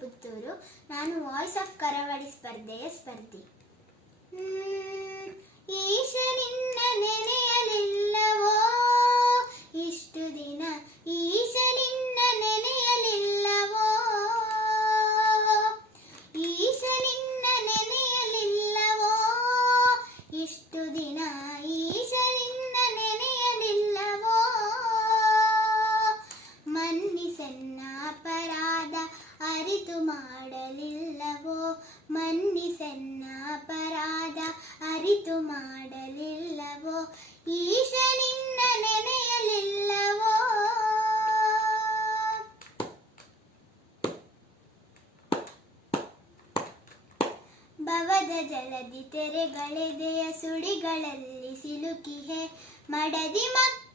ಪುತ್ತೂರು. ನಾನು voice of ಕರಾವಳಿ ಸ್ಪರ್ಧೆಯ ಸ್ಪರ್ಧಿ. ಈಶ ನಿನ್ನ ನೆನೆಯಲಿಲ್ಲವೋ ಇಷ್ಟು ದಿನ, ಈಶ ನಿನ್ನ ನೆನೆಯಲಿಲ್ಲವೋ, ಈಶ ನಿನ್ನ ನೆನೆಯಲಿಲ್ಲವೋ ಇಷ್ಟು ದಿನ, ಈಶ ನಿನ್ನ ನೆನೆಯಲಿಲ್ಲವೋ. ಮನ್ನಿಸೆನ್ನ ಅಪರಾಧ ಅರಿತು ಮಾಡಲಿಲ್ಲವೋ, ಮನ್ನಿಸೆನ್ನ ಅಪರಾಧ ಅರಿತು ಮಾಡಲಿಲ್ಲವೋ, ಈಶ ನಿನ್ನ ನೆನೆಯಲಿಲ್ಲವೋ. ಭವದ ಜಲದಿ ತೆರೆಗಳೆದೆಯ ಸುಳಿಗಳಲ್ಲಿ ಸಿಲುಕಿಹೆ, ಮಡದಿ ಮಕ್ಕ